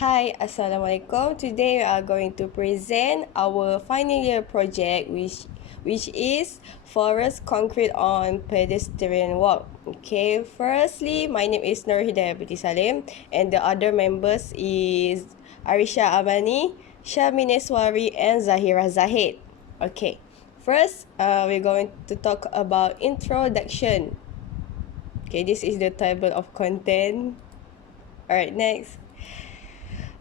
Hi, Assalamualaikum. Today we are going to present our final year project which is forest concrete on pedestrian walk. Okay, firstly, my name is Nurhidayah Binti Salim and the other members is Arisya Amani, Shamineswari and Zahirah Zahid. Okay, first we're going to talk about introduction. Okay, this is the table of content. Alright, next.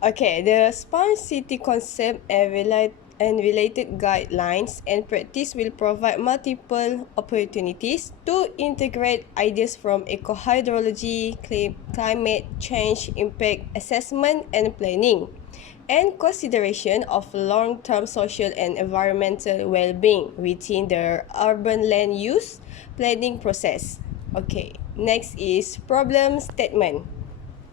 Okay, the smart city concept and related guidelines and practice will provide multiple opportunities to integrate ideas from eco-hydrology, climate change, impact assessment and planning, and consideration of long-term social and environmental well-being within the urban land use planning process. Okay, next is problem statement.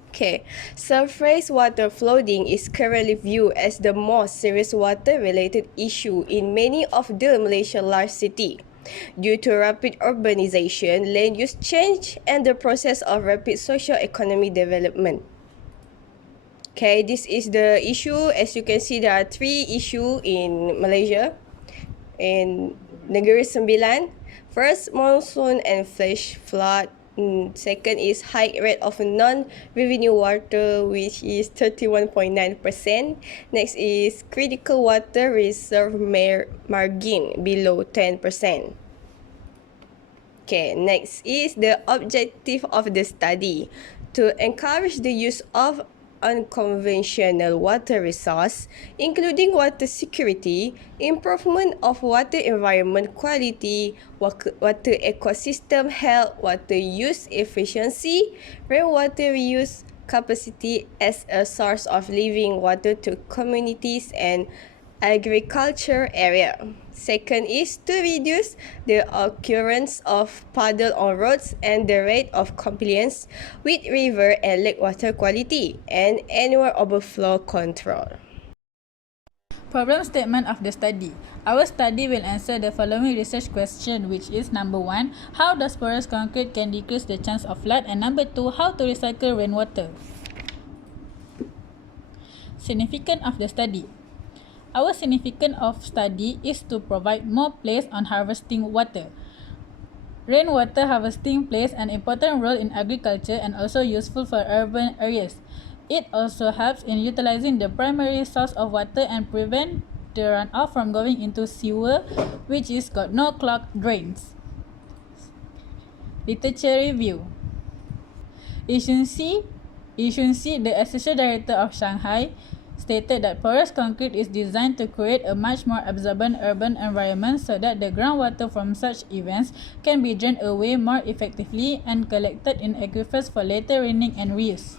Okay, surface water flooding is currently viewed as the most serious water-related issue in many of the Malaysian large cities. Due to rapid urbanization, land use change, and the process of rapid socio-economic development. Okay, this is the issue. As you can see, there are three issues in Malaysia. In Negeri Sembilan, first, monsoon and flash flood. Second is high rate of non-revenue water, which is 31.9%. Next is critical water reserve margin below 10%. Okay, next is the objective of the study to encourage the use of unconventional water resource, including water security, improvement of water environment quality, water ecosystem health, water use efficiency, rainwater reuse capacity as a source of living water to communities and agriculture area. Second is to reduce the occurrence of puddle on roads and the rate of compliance with river and lake water quality and annual overflow control. Problem statement of the study. Our study will answer the following research question, which is number 1, how does porous concrete can decrease the chance of flood, and number 2, how to recycle rainwater. Significance of the study. Our significance of study is to provide more place on harvesting water. Rainwater harvesting plays an important role in agriculture and also useful for urban areas. It also helps in utilizing the primary source of water and prevent the runoff from going into sewer, which is got no clogged drains. Literature review. Yishun the Associate Director of Shanghai, stated that porous concrete is designed to create a much more absorbent urban environment so that the groundwater from such events can be drained away more effectively and collected in aquifers for later raining and reuse.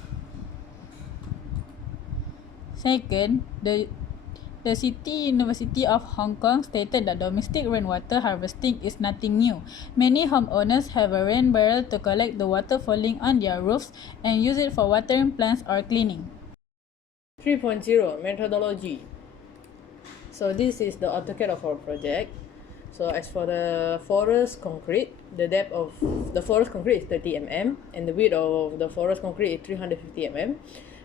Second, the City University of Hong Kong stated that domestic rainwater harvesting is nothing new. Many homeowners have a rain barrel to collect the water falling on their roofs and use it for watering plants or cleaning. 3.0 methodology. So this is the AutoCAD of our project. So as for the forest concrete, the depth of the forest concrete is 30 mm and the width of the forest concrete is 350 mm.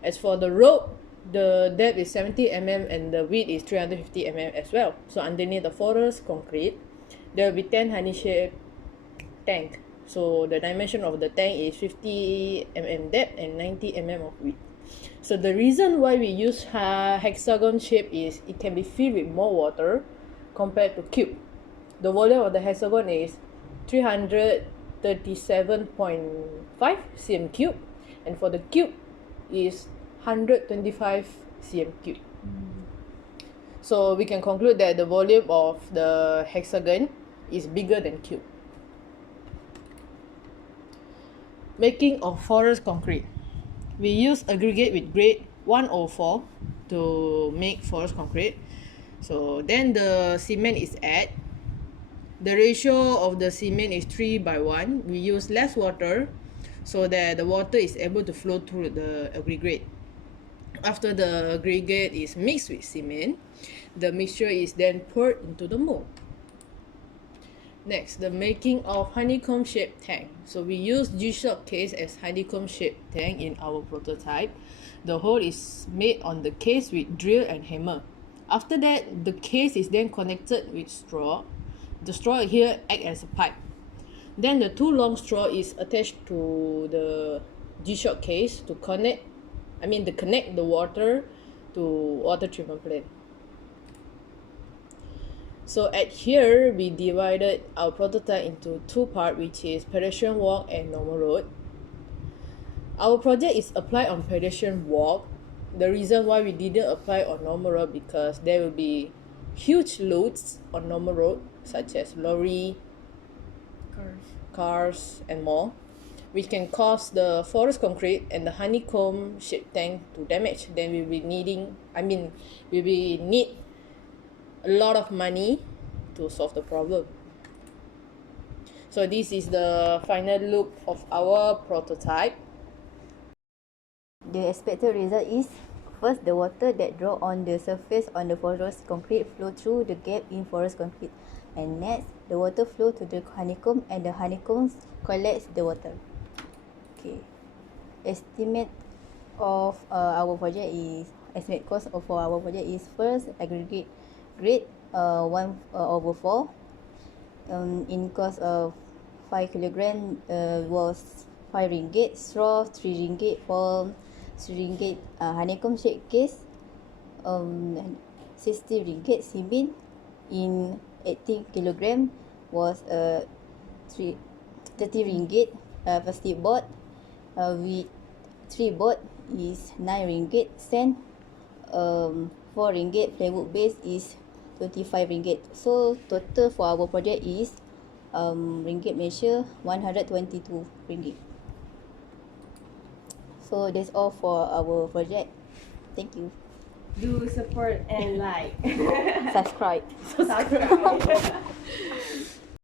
As for the rope, the depth is 70 mm and the width is 350 mm as well. So underneath the forest concrete, there will be 10 honey-shaped tank. So the dimension of the tank is 50 mm depth and 90 mm of width. So the reason why we use hexagon shape is it can be filled with more water compared to cube. The volume of the hexagon is 337.5 cm cube, and for the cube is 125 cm cube. So we can conclude that the volume of the hexagon is bigger than cube. Making of forest concrete. We use aggregate with grade 104 to make forest concrete. So then the cement is added. The ratio of the cement is 3:1. We use less water so that the water is able to flow through the aggregate. After the aggregate is mixed with cement, the mixture is then poured into the mold. Next, the making of honeycomb shaped tank. So we use G-Shock case as honeycomb shaped tank in our prototype. The hole is made on the case with drill and hammer. After that, the case is then connected with straw. The straw here acts as a pipe. Then the two long straw is attached to the G-Shock case to connect the water to water treatment plant. So at here, we divided our prototype into two parts, which is pedestrian walk and normal road. Our project is applied on pedestrian walk. The reason why we didn't apply on normal road because there will be huge loads on normal road, such as lorry, cars and more, which can cause the porous concrete and the honeycomb shaped tank to damage. Then we will need a lot of money to solve the problem. So this is the final look of our prototype. The expected result is first, the water that draw on the surface on the porous concrete flow through the gap in porous concrete, and next the water flow to the honeycomb and the honeycombs collects the water. Okay, estimate cost for our project is first aggregate grade 1/4 in cost of 5 kg was 5 ringgit, straw 3 ringgit for 3 ringgit honeycomb shaped case, 60 ringgit cement in 18 kg was 30 ringgit, plastic board with 3 board is 9 ringgit cent, 4 ringgit plywood base is 25 ringgit. So total for our project is ringgit Malaysia 122 ringgit. So that's all for our project. Thank you. Do support and like. Subscribe. Subscribe.